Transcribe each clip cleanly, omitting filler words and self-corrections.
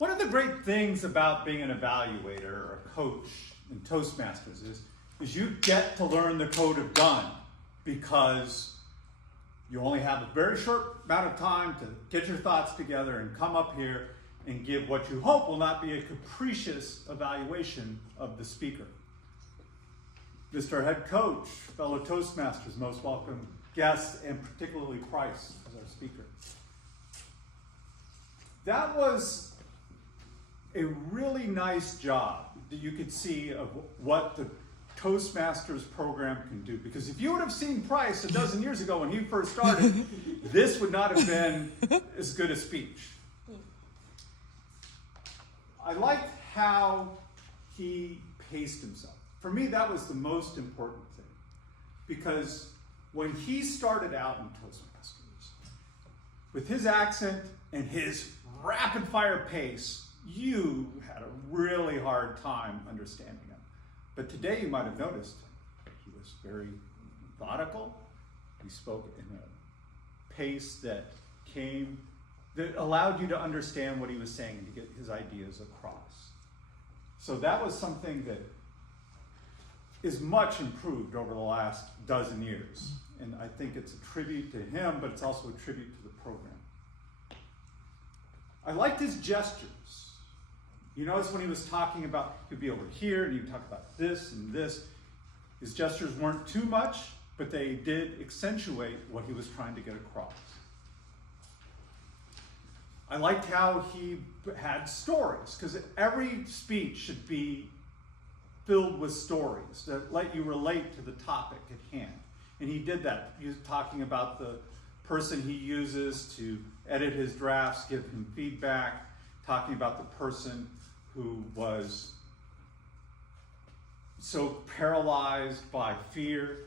One of the great things about being an evaluator or a coach in Toastmasters is you get to learn the code of done because you only have a very short amount of time to get your thoughts together and come up here and give what you hope will not be a capricious evaluation of the speaker. Mr. Head Coach, fellow Toastmasters, most welcome guests, and particularly Price as our speaker. That was a really nice job that you could see of what the Toastmasters program can do. Because if you would have seen Price a dozen years ago when he first started, this would not have been as good a speech. I liked how he paced himself. For me, that was the most important thing. Because when he started out in Toastmasters, with his accent and his rapid-fire pace, you had a really hard time understanding him. But today you might have noticed he was very methodical. He spoke in a pace that allowed you to understand what he was saying and to get his ideas across. So that was something that is much improved over the last dozen years. And I think it's a tribute to him, but it's also a tribute to the program. I liked his gestures. You notice when he was talking about, he'd be over here and he'd talk about this and this. His gestures weren't too much, but they did accentuate what he was trying to get across. I liked how he had stories, because every speech should be filled with stories that let you relate to the topic at hand. And he did that. He was talking about the person he uses to edit his drafts, give him feedback, talking about the person who was so paralyzed by fear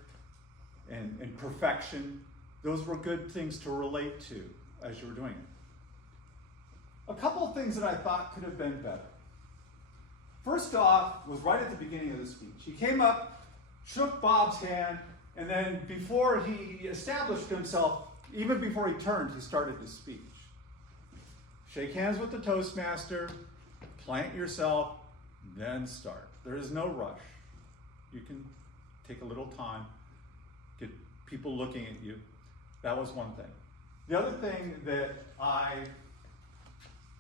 and perfection. Those were good things to relate to as you were doing it. A couple of things that I thought could have been better. First off was right at the beginning of the speech. He came up, shook Bob's hand, and then before he established himself, even before he turned, he started his speech. Shake hands with the Toastmaster, plant yourself, then start. There is no rush. You can take a little time, get people looking at you. That was one thing. The other thing that I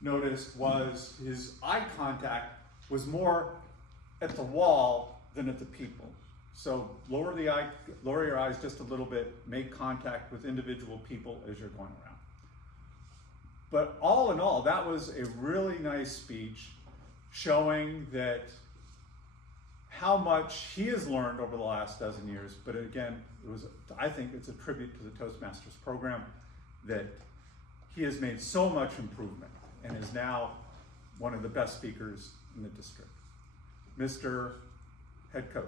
noticed was his eye contact was more at the wall than at the people. So lower your eyes just a little bit, make contact with individual people as you're going around. But all in all, that was a really nice speech showing that how much he has learned over the last dozen years. But again, I think it's a tribute to the Toastmasters program that he has made so much improvement and is now one of the best speakers in the district. Mr. Head Coach.